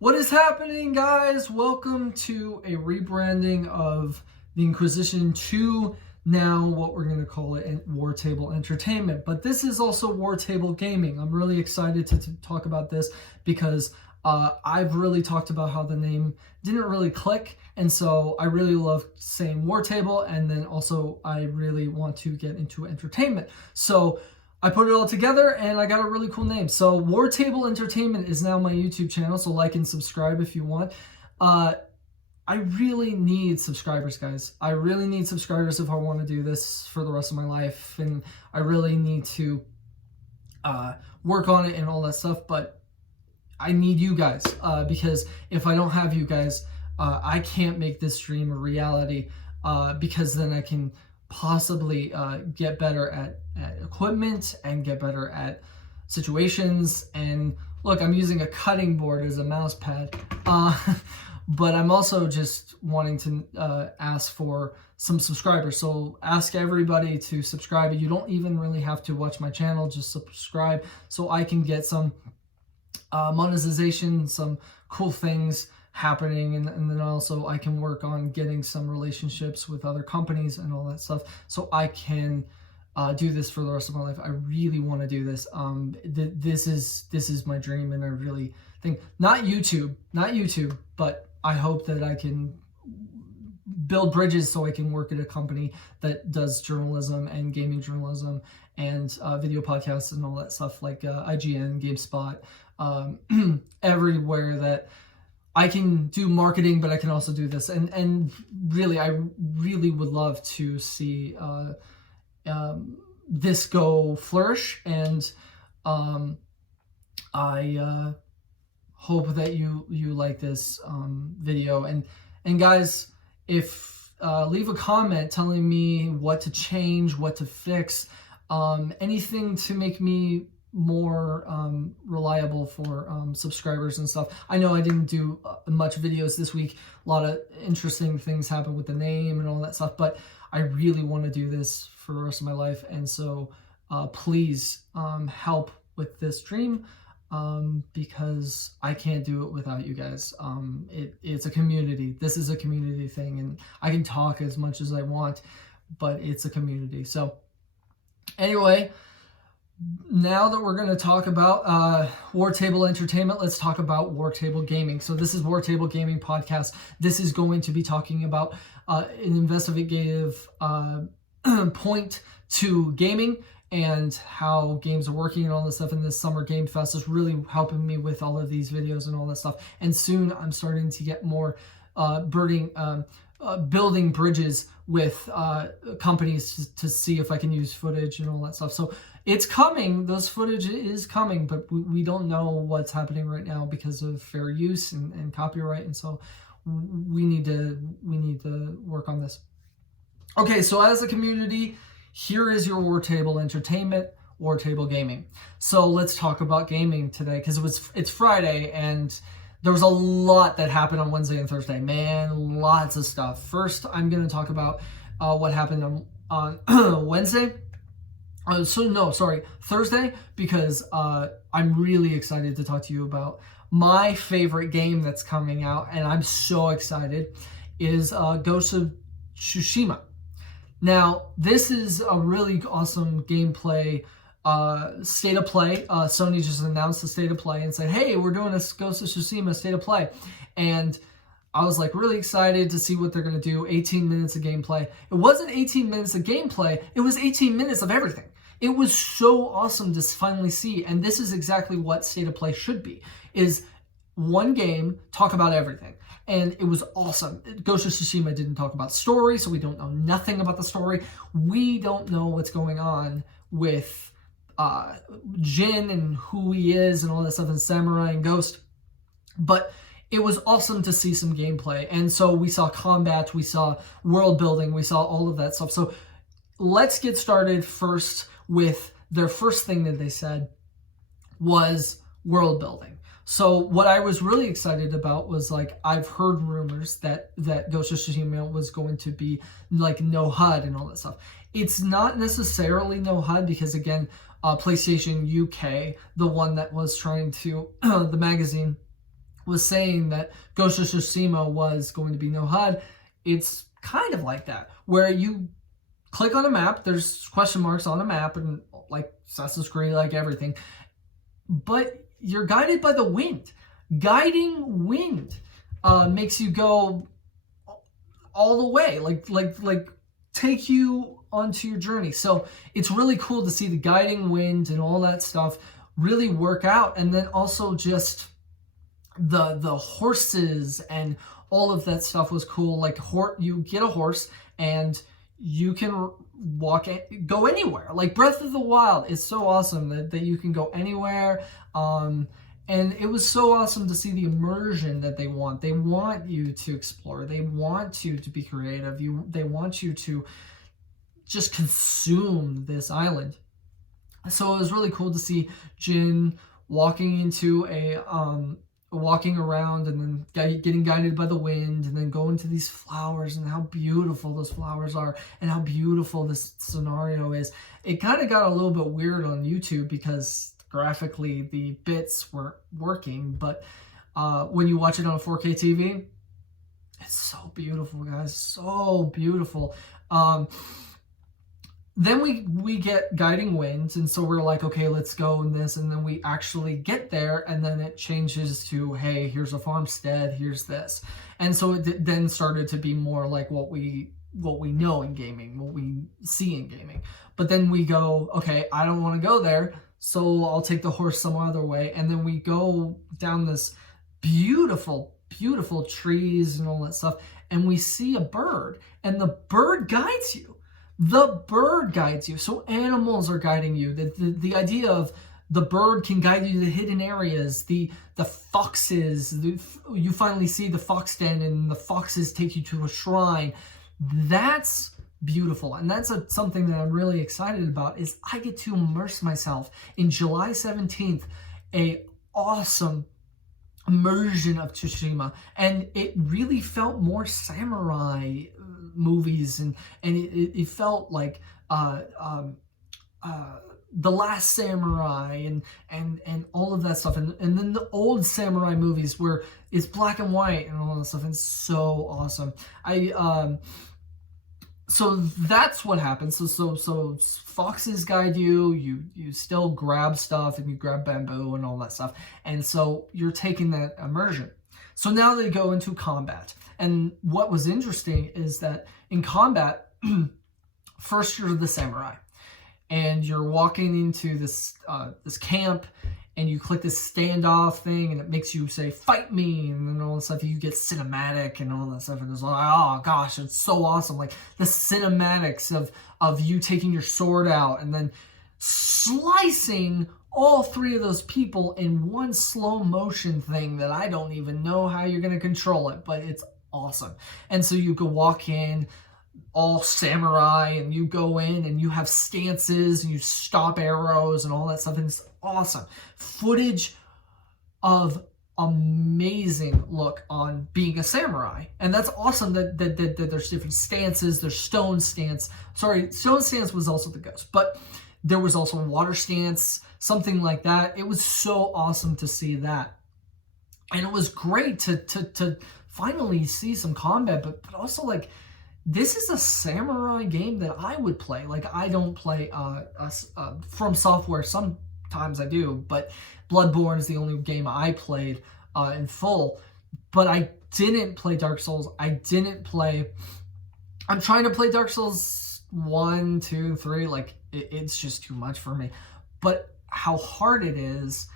What is happening, guys? Welcome to a rebranding of the Inquisition to now what we're going to call it WarTable Entertainment. But this is also WarTable Gaming. I'm really excited to talk about this because I've really talked about how the name didn't really click. And so I really love saying WarTable, and then also I really want to get into entertainment. So I put it all together and I got a really cool name. So WarTable Entertainment is now my YouTube channel, so like and subscribe if you want. I really need subscribers, guys. I really need subscribers if I want to do this for the rest of my life, and I really need to work on it and all that stuff, but I need you guys because if I don't have you guys, I can't make this dream a reality because then I can possibly get better at equipment and get better at situations. And look, I'm using a cutting board as a mouse pad, but I'm also just wanting to ask for some subscribers. So ask everybody to subscribe. You don't even really have to watch my channel, just subscribe so I can get some monetization, some cool things happening, and then also I can work on getting some relationships with other companies and all that stuff so I can do this for the rest of my life. I really want to do this. This is my dream, and I really think not YouTube, but I hope that I can build bridges so I can work at a company that does journalism and gaming journalism and video podcasts and all that stuff, like IGN, GameSpot, everywhere that I can do marketing, but I can also do this. And really, I really would love to see this go flourish. And I hope that you like this video. And guys, if leave a comment telling me what to change, what to fix, anything to make me more reliable for subscribers and stuff. I know I didn't do much videos this week. A lot of interesting things happened with the name and all that stuff, but I really want to do this for the rest of my life. And so please help with this dream because I can't do it without you guys. It's a community. This is a community thing, and I can talk as much as I want, but it's a community. So anyway, now that we're going to talk about WarTable Entertainment, let's talk about WarTable Gaming. So this is WarTable Gaming Podcast. This is going to be talking about an investigative point to gaming and how games are working and all this stuff. And this Summer Game Fest is really helping me with all of these videos and all that stuff. And soon I'm starting to get more building bridges with companies to see if I can use footage and all that stuff. So it's coming. Those footage is coming, but we don't know what's happening right now because of fair use and copyright. And so we need to work on this. Okay, so as a community, here is your WarTable Entertainment, WarTable Gaming. So let's talk about gaming today because it's Friday and there was a lot that happened on Wednesday and Thursday. Man, lots of stuff. First, I'm going to talk about what happened on Wednesday. Thursday, because I'm really excited to talk to you about my favorite game that's coming out, and I'm so excited, is Ghost of Tsushima. Now, this is a really awesome gameplay state of play. Sony just announced the state of play and said, hey, we're doing a Ghost of Tsushima state of play. And I was like really excited to see what they're going to do. 18 minutes of gameplay. It wasn't 18 minutes of gameplay. It was 18 minutes of everything. It was so awesome to finally see. And this is exactly what state of play should be, is one game, talk about everything. And it was awesome. Ghost of Tsushima didn't talk about story, so we don't know nothing about the story. We don't know what's going on with Jin and who he is and all that stuff, and Samurai and Ghost. But it was awesome to see some gameplay. And so we saw combat, we saw world building, we saw all of that stuff. So let's get started first with their first thing that they said was world building. So what I was really excited about was, like, I've heard rumors that Ghost of Tsushima was going to be like no HUD and all that stuff. It's not necessarily no HUD because, again, PlayStation UK, the one that was trying to, the magazine was saying that Ghost of Tsushima was going to be no HUD, it's kind of like that, where you click on a map, there's question marks on a map, and like Assassin's Creed, like everything, but you're guided by the wind. Guiding wind makes you go all the way, like take you onto your journey. So it's really cool to see the guiding wind and all that stuff really work out. And then also just the horses and all of that stuff was cool. Like you get a horse and you can go anywhere. Like Breath of the Wild is so awesome that you can go anywhere. And it was so awesome to see the immersion that they want. They want you to explore. They want you to be creative. They want you to just consume this island. So it was really cool to see Jin walking into walking around and then getting guided by the wind and then going to these flowers and how beautiful those flowers are and how beautiful this scenario is. It kind of got a little bit weird on YouTube because graphically the bits weren't working, but when you watch it on a 4K TV, it's so beautiful, guys, so beautiful. Then we get guiding winds, and so we're like, okay, let's go in this, and then we actually get there, and then it changes to, hey, here's a farmstead, here's this. And so it then started to be more like what we know in gaming, what we see in gaming. But then we go, okay, I don't want to go there, so I'll take the horse some other way, and then we go down this beautiful, beautiful trees and all that stuff, and we see a bird, and the bird guides you. The bird guides you. So animals are guiding you. The idea of the bird can guide you to hidden areas. The foxes, you finally see the fox den and the foxes take you to a shrine. That's beautiful. And that's something that I'm really excited about is I get to immerse myself in July 17th, a awesome immersion of Tsushima, and it really felt more samurai movies, and it felt like The Last Samurai and all of that stuff, and then the old samurai movies where it's black and white and all that stuff, and it's so awesome. So that's what happens. So foxes guide you. You still grab stuff and you grab bamboo and all that stuff. And so you're taking that immersion. So now they go into combat. And what was interesting is that in combat, first you're the samurai, and you're walking into this camp, and you click this standoff thing, and it makes you say, fight me, and then all that stuff. You get cinematic and all that stuff, and it's like, oh gosh, it's so awesome. Like the cinematics of you taking your sword out and then slicing all three of those people in one slow motion thing that I don't even know how you're going to control it, but it's awesome. And so you can walk in all samurai, and you go in and you have stances and you stop arrows and all that stuff, and it's awesome footage of amazing look on being a samurai. And that's awesome that there's different stances. There's stone stance, stone stance was also the ghost, but there was also water stance, something like that. It was so awesome to see that, and it was great to finally see some combat, but also like, this is a samurai game that I would play. Like, I don't play From Software. Sometimes I do, but Bloodborne is the only game I played in full. But I didn't play Dark Souls. I'm trying to play Dark Souls 1, 2, 3. Like, it's just too much for me. But how hard it is,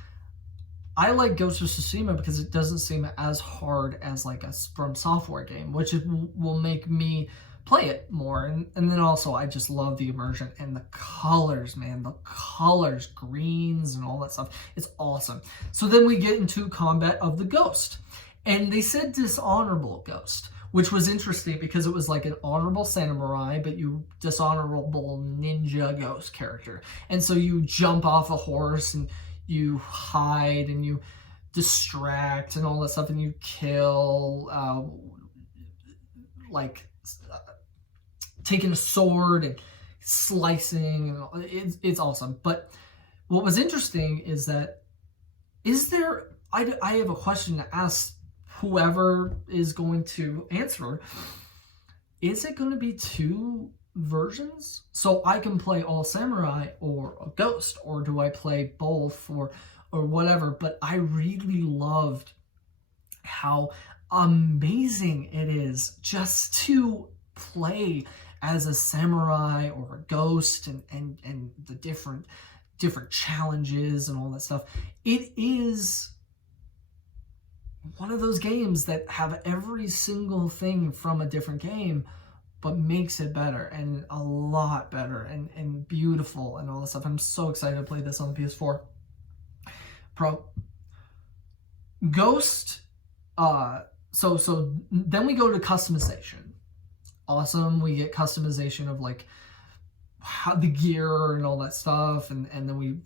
I like Ghost of Tsushima because it doesn't seem as hard as like a From Software game, which will make me play it more. And then also, I just love the immersion and the colors, man. The colors, greens and all that stuff. It's awesome. So then we get into combat of the ghost. And they said dishonorable ghost, which was interesting because it was like an honorable samurai, but you dishonorable ninja ghost character. And so you jump off a horse and you hide and you distract and all that stuff, and you kill, taking a sword and slicing, and it's awesome. But what was interesting is that, is there I have a question to ask whoever is going to answer. Is it going to be 2 versions? So I can play all samurai or a ghost, or do I play both or whatever? But I really loved how amazing it is just to play as a samurai or a ghost, and the different challenges and all that stuff. It is one of those games that have every single thing from a different game, but makes it better, and a lot better, and beautiful and all this stuff. I'm so excited to play this on the PS4 Pro. Ghost, so then we go to customization. Awesome, we get customization of like how the gear and all that stuff, and then we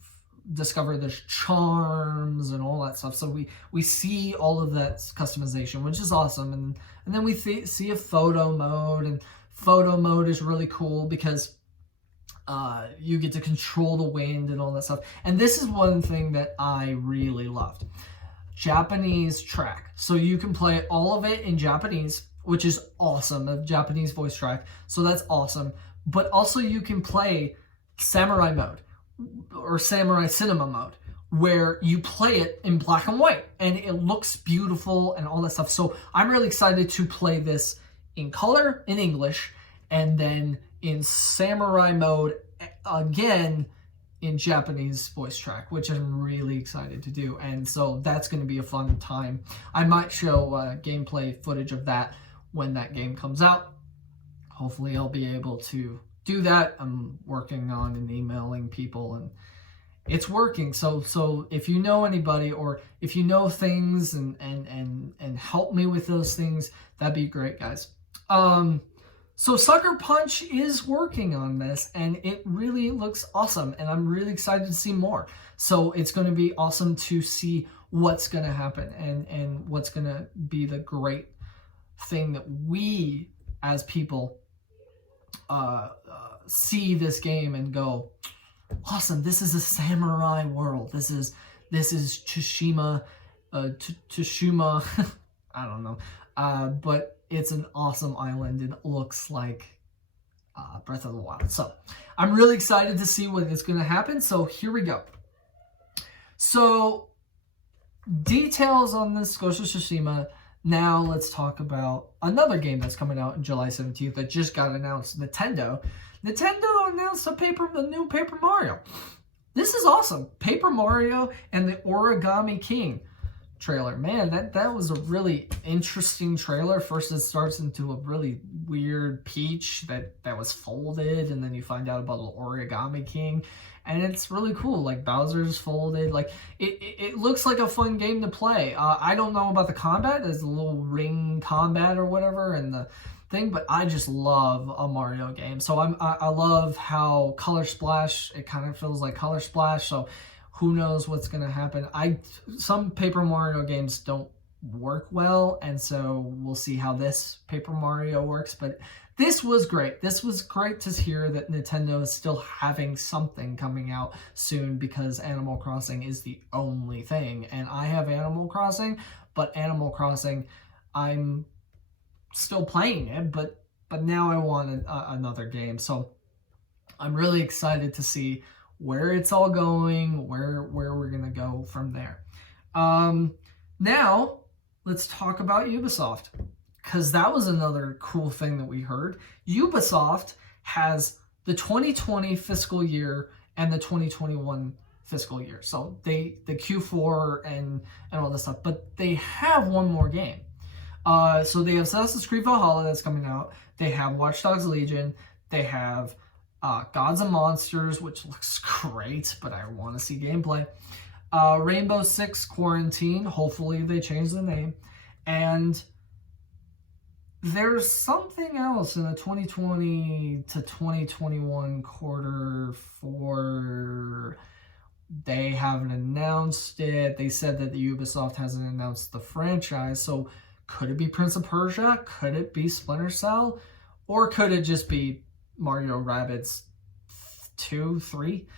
discover there's charms and all that stuff. So we see all of that customization, which is awesome. And then we see a photo mode, and photo mode is really cool because you get to control the wind and all that stuff. And this is one thing that I really loved. Japanese track. So you can play all of it in Japanese, which is awesome. A Japanese voice track. So that's awesome. But also you can play samurai mode or samurai cinema mode, where you play it in black and white and it looks beautiful and all that stuff. So I'm really excited to play this in color in English, and then in samurai mode again in Japanese voice track, which I'm really excited to do. And so that's going to be a fun time. I might show gameplay footage of that when that game comes out. Hopefully I'll be able to do that. I'm working on and emailing people, and it's working. So if you know anybody, or if you know things and help me with those things, that'd be great, guys. So Sucker Punch is working on this, and it really looks awesome, and I'm really excited to see more. So it's going to be awesome to see what's going to happen, and what's going to be the great thing that we as people see this game and go, awesome, this is a samurai world. This is Tsushima, Tsushima, I don't know, but it's an awesome island, and it looks like Breath of the Wild. So I'm really excited to see what is going to happen. So here we go. So details on this Ghost of Tsushima. Now let's talk about another game that's coming out on July 17th that just got announced. Nintendo announced a new Paper Mario. This is awesome. Paper Mario and the Origami King trailer. Man, that was a really interesting trailer. First it starts into a really weird peach that was folded, and then you find out about the Origami King, and it's really cool. Like Bowser's folded. Like it looks like a fun game to play. I don't know about the combat. There's a little ring combat or whatever and the thing, but I just love a Mario game. So I love how Color Splash, it kind of feels like Color Splash. So who knows what's going to happen. Some Paper Mario games don't work well, and so we'll see how this Paper Mario works. But this was great. This was great to hear that Nintendo is still having something coming out soon, because Animal Crossing is the only thing. And I have Animal Crossing, but Animal Crossing, I'm still playing it, but now I want another game. So I'm really excited to see where it's all going, where we're gonna go from there. Now let's talk about Ubisoft, because that was another cool thing that we heard. Ubisoft has the 2020 fiscal year and the 2021 fiscal year, so the Q4 and all this stuff, but they have one more game. So they have Assassin's Creed Valhalla that's coming out. They have Watch Dogs Legion. They have Gods and Monsters, which looks great, but I want to see gameplay. Rainbow Six Quarantine. Hopefully they change the name. And there's something else in the 2020 to 2021 quarter four. They haven't announced it. They said that the Ubisoft hasn't announced the franchise. So could it be Prince of Persia? Could it be Splinter Cell? Or could it just be Mario Rabbids 2, 3?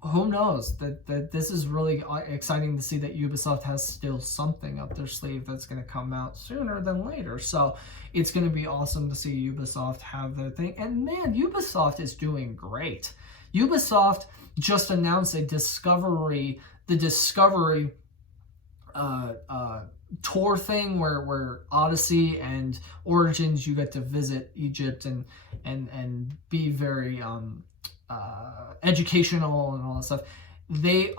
who knows, that this is really exciting to see that Ubisoft has still something up their sleeve that's going to come out sooner than later. So it's going to be awesome to see Ubisoft have their thing. And man, Ubisoft is doing great. Ubisoft just announced the Discovery tour thing where Odyssey and Origins, you get to visit Egypt and be very educational and all that stuff. They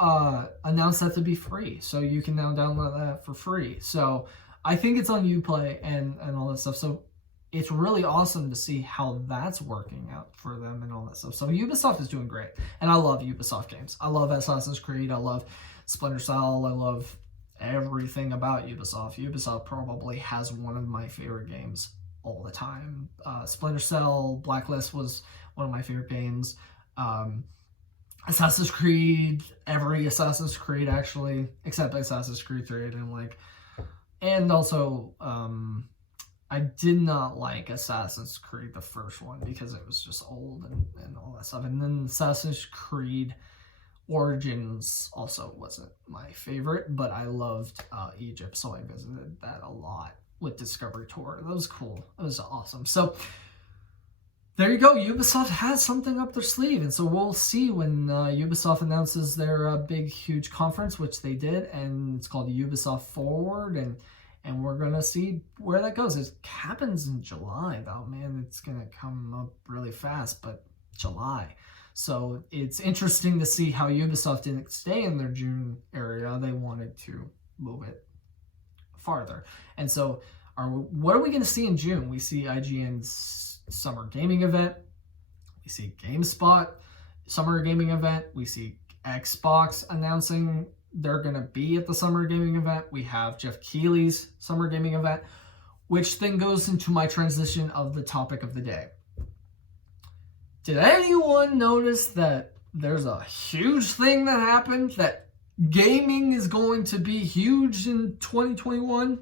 announced that to be free, so you can now download that for free. So I think it's on Uplay and all that stuff. So it's really awesome to see how that's working out for them and all that stuff. So Ubisoft is doing great, and I love Ubisoft games. I love Assassin's Creed. I love Splinter Cell. I love everything about Ubisoft. Ubisoft probably has one of my favorite games all the time. Splinter Cell, Blacklist was one of my favorite games. Assassin's Creed, every Assassin's Creed actually, except Assassin's Creed 3 I didn't like. And also, I did not like Assassin's Creed, the first one, because it was just old and all that stuff. And then Assassin's Creed Origins also wasn't my favorite, but I loved Egypt, so I visited that a lot with Discovery Tour. That was cool. That was awesome. So there you go. Ubisoft has something up their sleeve, and so we'll see when Ubisoft announces their big, huge conference, which they did, and it's called Ubisoft Forward, and we're gonna see where that goes. It happens in July, though. Man, it's gonna come up really fast, but July. So it's interesting to see how Ubisoft didn't stay in their June area. They wanted to move it farther. And so what are we going to see in June? We see IGN's summer gaming event. We see GameSpot summer gaming event. We see Xbox announcing they're going to be at the summer gaming event. We have Jeff Keighley's summer gaming event, which then goes into my transition of the topic of the day. Did anyone notice that there's a huge thing that happened, that gaming is going to be huge in 2021?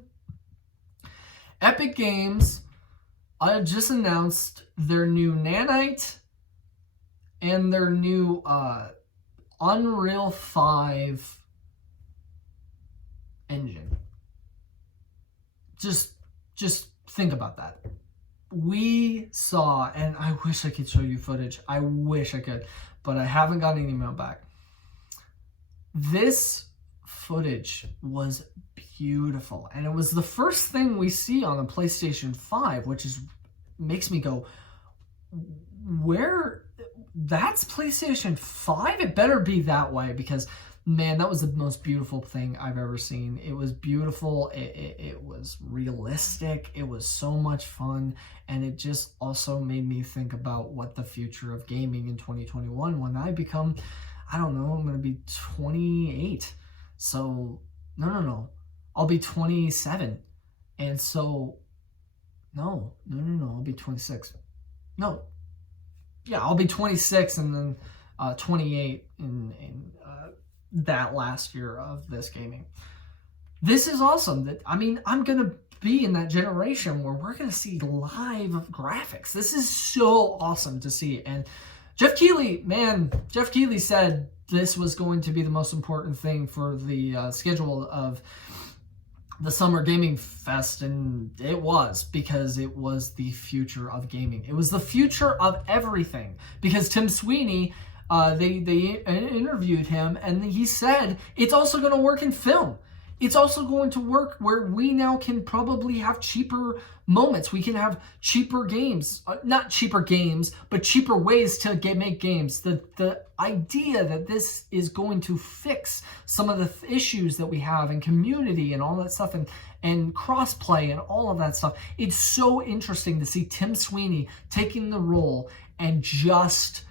Epic Games just announced their new Nanite and their new Unreal 5 engine. Just think about that. We saw, and I wish I could show you footage. I wish I could, but I haven't got an email back. This footage was beautiful, and it was the first thing we see on the PlayStation 5, which makes me go, where? That's PlayStation 5? It better be that way, because man, that was the most beautiful thing I've ever seen. It was beautiful. It was realistic. It was so much fun. And it just also made me think about what the future of gaming in 2021, when I become, I don't know, I'm going to be 28. So, no. I'll be 27. And so, no, I'll be 26. No. Yeah, I'll be 26 and then 28 in that last year of this gaming. This is awesome. I'm going to be in that generation where we're going to see live graphics. This is so awesome to see. And Jeff Keighley said this was going to be the most important thing for the schedule of the Summer Gaming Fest, and it was, because it was the future of gaming. It was the future of everything, because Tim Sweeney, they interviewed him, and he said it's also going to work in film. It's also going to work where we now can probably have cheaper moments. We can have cheaper games, not cheaper games, but cheaper ways to make games. The idea that this is going to fix some of the issues that we have in community and all that stuff, and crossplay and all of that stuff. It's so interesting to see Tim Sweeney taking the role and just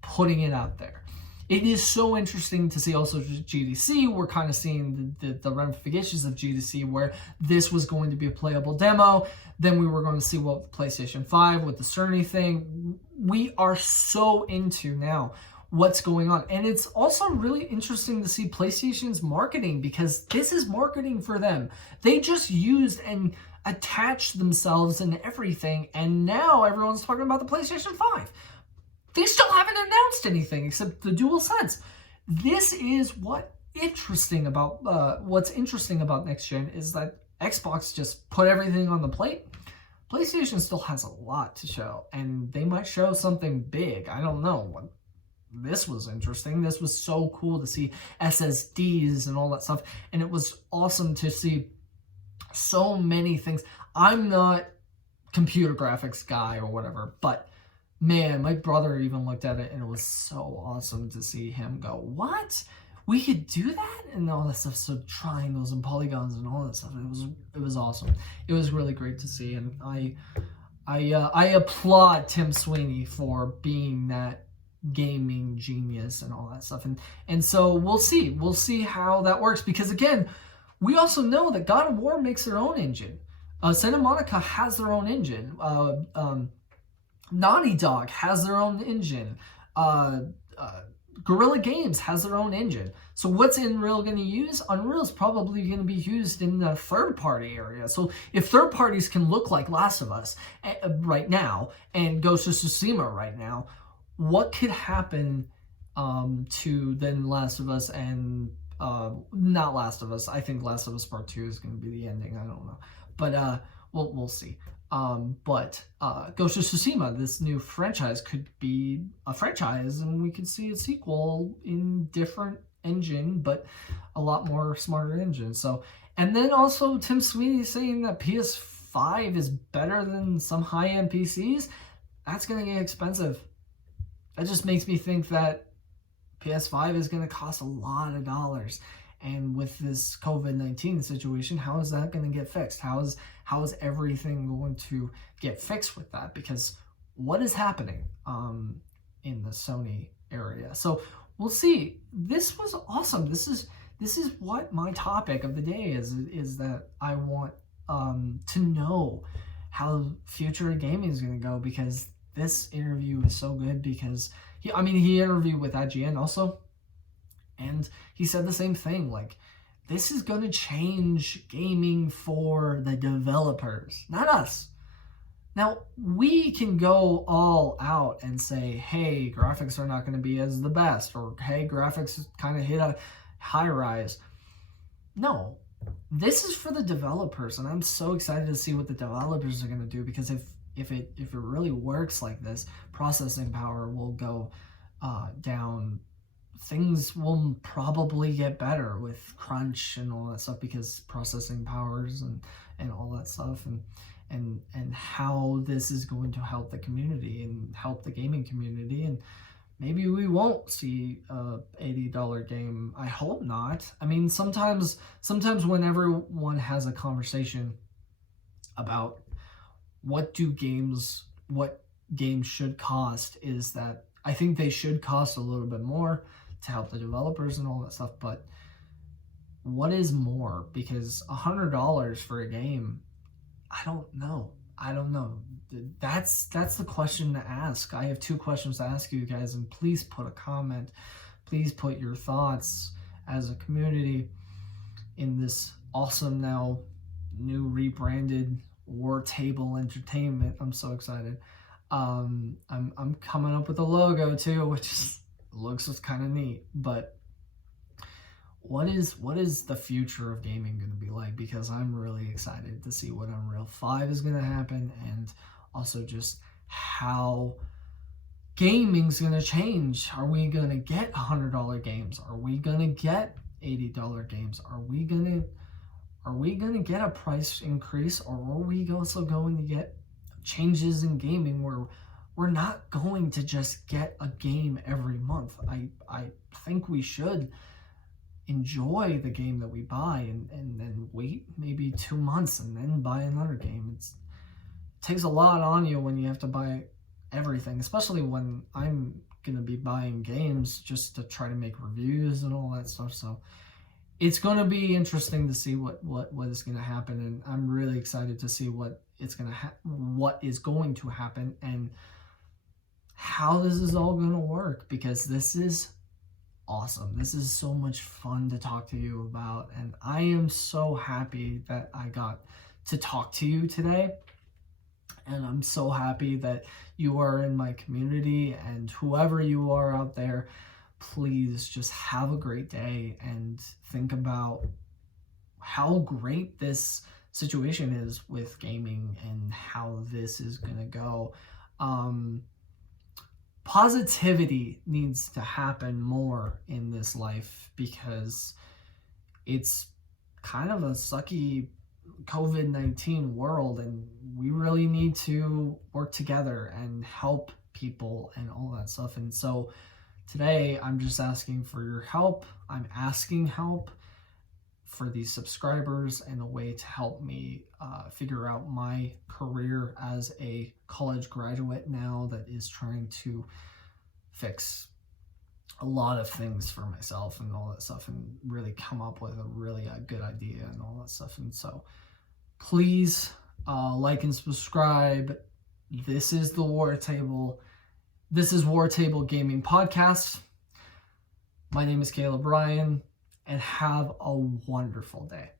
putting it out there. It is so interesting to see also GDC. We're kind of seeing the ramifications of GDC, where this was going to be a playable demo. Then we were going to see what PlayStation 5 with the Cerny thing. We are so into now what's going on. And it's also really interesting to see PlayStation's marketing, because this is marketing for them. They just used and attached themselves and everything. And now everyone's talking about the PlayStation 5. They still haven't announced anything except the DualSense. this is what's interesting about next gen is that Xbox just put everything on the plate. PlayStation still has a lot to show, and they might show something big. I don't know. This was interesting. This was so cool to see SSDs and all that stuff, and it was awesome to see so many things. I'm not computer graphics guy or whatever, but man, my brother even looked at it, and it was so awesome to see him go, what? We could do that? And all that stuff. So triangles and polygons and all that stuff. It was awesome. It was really great to see, and I applaud Tim Sweeney for being that gaming genius and all that stuff. And so we'll see how that works, because again, we also know that God of War makes their own engine. Santa Monica has their own engine. Naughty Dog has their own engine. Guerrilla Games has their own engine. So what's Unreal going to use? Unreal is probably going to be used in the third-party area. So if third parties can look like Last of Us right now and Ghost of Tsushima right now, what could happen to then Last of Us and not Last of Us? I think Last of Us Part 2 is going to be the ending. I don't know. But we'll see. But Ghost of Tsushima, this new franchise, could be a franchise, and we could see a sequel in different engine, but a lot more smarter engine. So, and then also Tim Sweeney saying that PS5 is better than some high-end PCs. That's going to get expensive. That just makes me think that PS5 is going to cost a lot of dollars. And with this COVID-19 situation, how is that going to get fixed? How is everything going to get fixed with that? Because what is happening in the Sony area? So we'll see. This was awesome. This is what my topic of the day is that I want to know how future of gaming is going to go, because this interview is so good, because he interviewed with IGN also. And he said the same thing, like, this is going to change gaming for the developers, not us. Now, we can go all out and say, hey, graphics are not going to be as the best, or hey, graphics kind of hit a high rise. No, this is for the developers, and I'm so excited to see what the developers are going to do, because if it really works like this, processing power will go down. Things will probably get better with crunch and all that stuff, because processing powers and all that stuff, and how this is going to help the community and help the gaming community. And maybe we won't see a $80 game. I hope not. I mean, sometimes when everyone has a conversation about what games should cost, is that I think they should cost a little bit more to help the developers and all that stuff. But what is more? Because $100 for a game, I don't know. That's the question to ask. I have 2 questions to ask you guys, and please put a comment. Please put your thoughts as a community in this awesome, now new rebranded WarTable Entertainment. I'm so excited. I'm coming up with a logo too, which looks kind of neat. But what is the future of gaming going to be like? Because I'm really excited to see what Unreal 5 is going to happen, and also just how gaming's going to change. Are we going to get $100 games? Are we going to get $80 games? Are we going to get a price increase, or are we also going to get changes in gaming where we're not going to just get a game every month? I think we should enjoy the game that we buy, and then wait maybe 2 months and then buy another game. It takes a lot on you when you have to buy everything, especially when I'm going to be buying games just to try to make reviews and all that stuff. So it's going to be interesting to see what is going to happen, and I'm really excited to see what is going to happen and how this is all going to work, because this is awesome. This is so much fun to talk to you about, and I am so happy that I got to talk to you today, and I'm so happy that you are in my community. And whoever you are out there, please just have a great day and think about how great this situation is with gaming and how this is going to go. Positivity needs to happen more in this life because it's kind of a sucky COVID-19 world, and we really need to work together and help people and all that stuff. And so today I'm just asking for your help. I'm asking help for these subscribers and a way to help me figure out my career as a college graduate now that is trying to fix a lot of things for myself and all that stuff, and really come up with a really good idea and all that stuff. And so please like and subscribe. This is the WarTable. This is WarTable Gaming Podcast. My name is Caleb Ryan, and have a wonderful day.